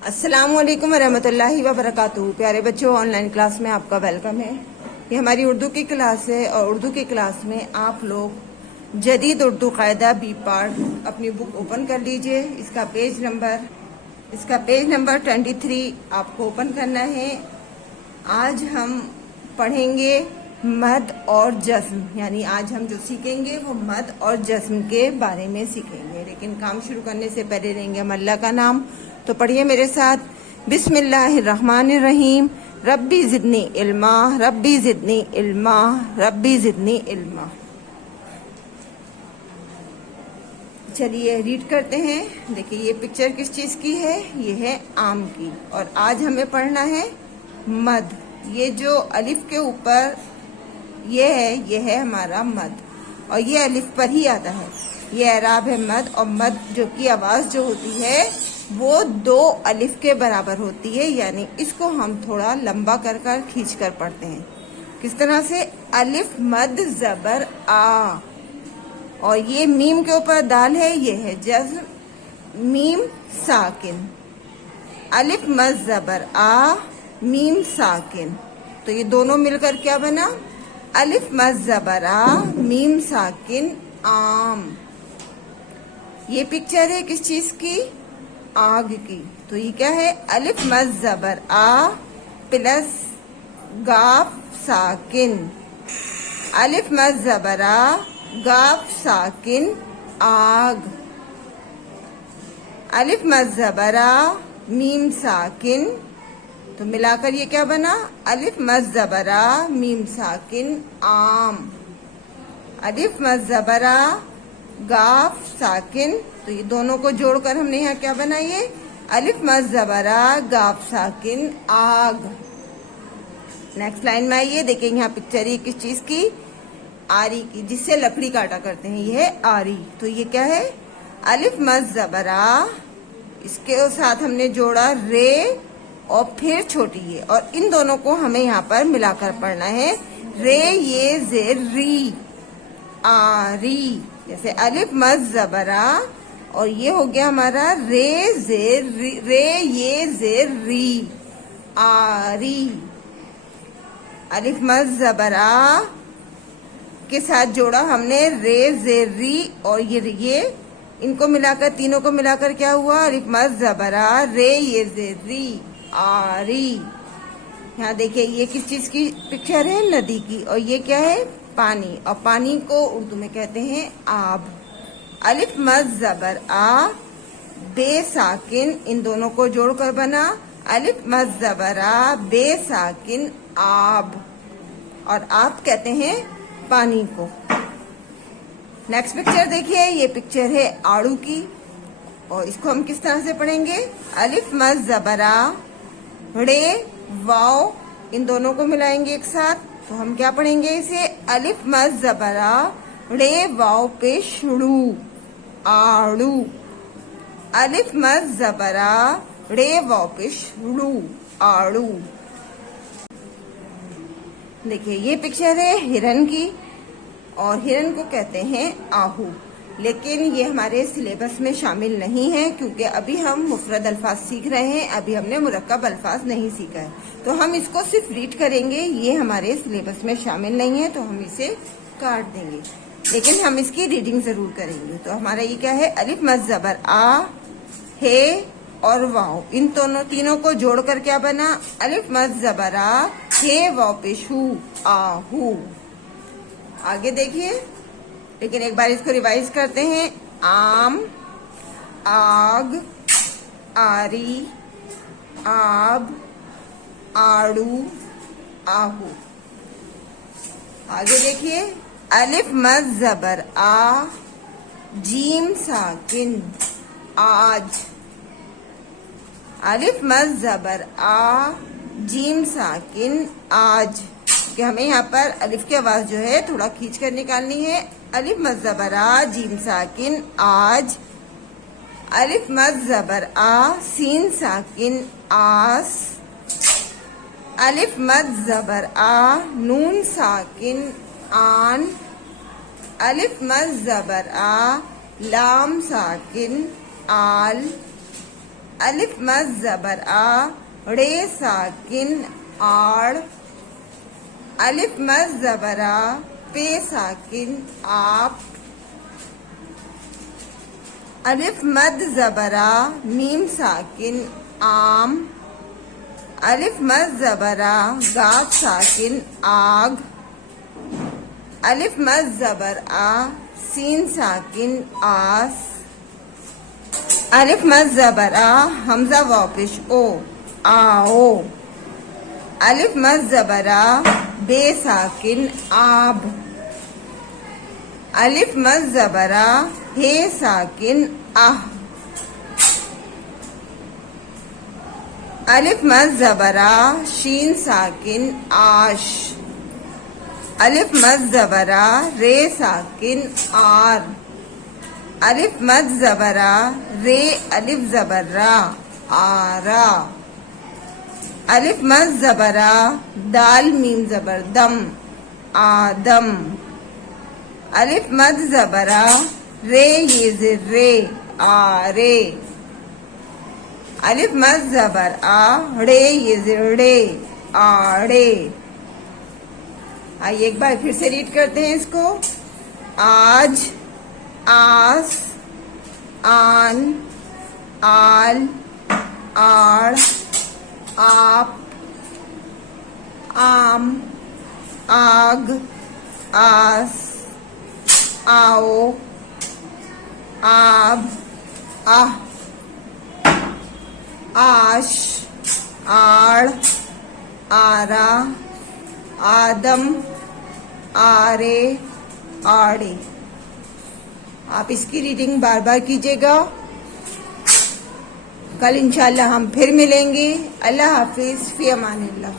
अस्सलामुअलैकुम वरहमतुल्लाहि वबरकातुहू। प्यारे बच्चों, ऑनलाइन क्लास में आपका वेलकम है। ये हमारी उर्दू की क्लास है और उर्दू की क्लास में आप लोग जदीद उर्दू कायदा बी पार्ट अपनी बुक ओपन कर लीजिए। इसका पेज नंबर 23 आपको ओपन करना है। आज हम पढ़ेंगे मद और जज्म, यानी आज हम जो सीखेंगे वो मद और जज्म के बारे में सीखेंगे। लेकिन काम शुरू करने से पहले लेंगे हम अल्लाह का नाम। तो पढ़िए मेरे साथ, बिस्मिल्लाहिर्रहमानिर्रहीम। रब्बी जिदनी इल्मा, रब्बी जिदनी इल्मा, रब्बी जिदनी इल्मा। चलिए रीड करते हैं। देखिए ये पिक्चर किस चीज की है? ये है आम की। और आज हमें पढ़ना है मद। ये जो अलिफ के ऊपर ये है हमारा मद, और ये अलिफ पर ही आता है। ये एराब है मद, और मद जो की आवाज जो होती है वो 2 अलिफ के बराबर होती है। यानी इसको हम थोड़ा लंबा कर कर खींच कर पढ़ते हैं। किस तरह से? अलिफ मद जबर आ, और ये मीम के ऊपर दाल है, ये है जज्म मीम साकिन। अलिफ मद जबर आ, मीम साकिन। तो ये दोनों मिलकर क्या बना? अलिफ मद जबर आ, मीम साकिन आम। ये पिक्चर है किस चीज की? आग की। तो ये क्या है? अलिफ मद जबर आ प्लस गाफ साकिन। अलिफ मद जबर आ, गाफ साकिन आग। अलिफ मद जबर आ, मीम साकिन। तो मिलाकर ये क्या बना? अलिफ मद जबर आ, मीम साकिन आम। अलिफ मद जबर आ, गाफ साकिन। तो ये दोनों को जोड़कर हमने यहाँ क्या बनाइए? अलिफ मद जबर आ, गाफ साकिन आग। नेक्स्ट लाइन में आइए। देखिए यहाँ पिक्चर ये किस चीज की? आरी की, जिससे लकड़ी काटा करते हैं। ये है आरी। तो ये क्या है? अलिफ मद जबर आ, इसके साथ हमने जोड़ा रे और फिर छोटी ये, और इन दोनों को हमें यहाँ पर मिलाकर पढ़ना है। रे ये जेर री, आरी। जैसे अलिफ मद जबर आ, और ये हो गया हमारा रे जेर री, रे ये जेर री, आरी। अलिफ मद जबर आ के साथ जोड़ा हमने रे जेर री, और ये इनको मिलाकर, तीनों को मिलाकर क्या हुआ? अलिफ मद जबर आ, रे ये जेर री, आरी। यहाँ देखिए ये किस चीज की पिक्चर है? नदी की। और ये क्या है? पानी। और पानी को उर्दू में कहते हैं आब। अलिफ मद जबर आ, बे साकिन, इन दोनों को जोड़कर बना अलिफ मद जबर आ, बे साकिन आब। और आप कहते हैं पानी को। नेक्स्ट पिक्चर देखिए। ये पिक्चर है आड़ू की, और इसको हम किस तरह से पढ़ेंगे? अलिफ मद जबर आ, रे वाव, इन दोनों को मिलाएंगे एक साथ। तो हम क्या पढ़ेंगे इसे? अलिफ मद जबर आ, रे वाव पे शुरू, आड़ू। अलिफ मद जबर आ, रे वाव पे शुरू, आड़ू। देखिए ये पिक्चर है हिरन की, और हिरन को कहते हैं आहू। लेकिन ये हमारे सिलेबस में शामिल नहीं है, क्योंकि अभी हम मुफरद अल्फाज सीख रहे हैं। अभी हमने मुरक्कब अल्फाज नहीं सीखा है, तो हम इसको सिर्फ रीड करेंगे। ये हमारे सिलेबस में शामिल नहीं है, तो हम इसे काट देंगे, लेकिन हम इसकी रीडिंग जरूर करेंगे। तो हमारा ये क्या है? अलिफ मद जबर आ, हे और वाव, इन तीनों को जोड़कर क्या बना? अलिफ मद जबर आ, हे वाव पेश हू, आहू। आगे देखिए, लेकिन एक बार इसको रिवाइज करते हैं। आम, आग, आरी, आब, आड़ू, आहू। आगे देखिए, अलिफ मद जबर आ, जीम साकिन आज। अलिफ मद जबर आ, जीम साकिन आज। कि हमें यहाँ पर अलिफ की आवाज जो है थोड़ा खींच कर निकालनी है। अलिफ मद जबर आ, जीम साकिन आज। अलिफ मद जबर आ, सीन साकिन आस। अलिफ मद जबर आ, नून साकिन आन। अलिफ मद जबर आ, लाम साकिन आल। अलिफ मद जबर आ, रे साकिन आड़, अलिफ मद जबर आ, पे साकिन आप, अलिफ मद जबर आ, मीम साकिन आम, अलिफ मद जबर आ, गाद साकिन आग, अलिफ मद जबर आ, सीन साकिन आस, अलिफ मद जबर आ, हमजा वापिश ओ, आओ, अलिफ मद जबर आ, बे साकिन आब, अलिफ मद जबर आ, हे साकिन आह, अलिफ मद जबर आ, शीन साकिन आश, अलिफ मद जबर आ, रे साकिन आर, अलिफ मद जबर आ, रे अलिफ जबर रा, आरा, अलिफ मद जबर आ, दाल मीम जबर दम, आदम, अलिफ मद जबर आ, रे ये जिर रे, आरे, अलिफ मद जबर आ, रे ये जिर रे, आड़े। आइए एक बार फिर से रीड करते हैं इसको। आज, आस, आन, आल, आड़, आप, आम, आग, आस, आओ, आब, आह, आश, आड़, आरा, आदम, आरे, आड़े। आप इसकी रीडिंग बार बार कीजिएगा। कल इंशाल्लाह हम फिर मिलेंगे। अल्लाह हाफिज, फी अमानिल्लाह।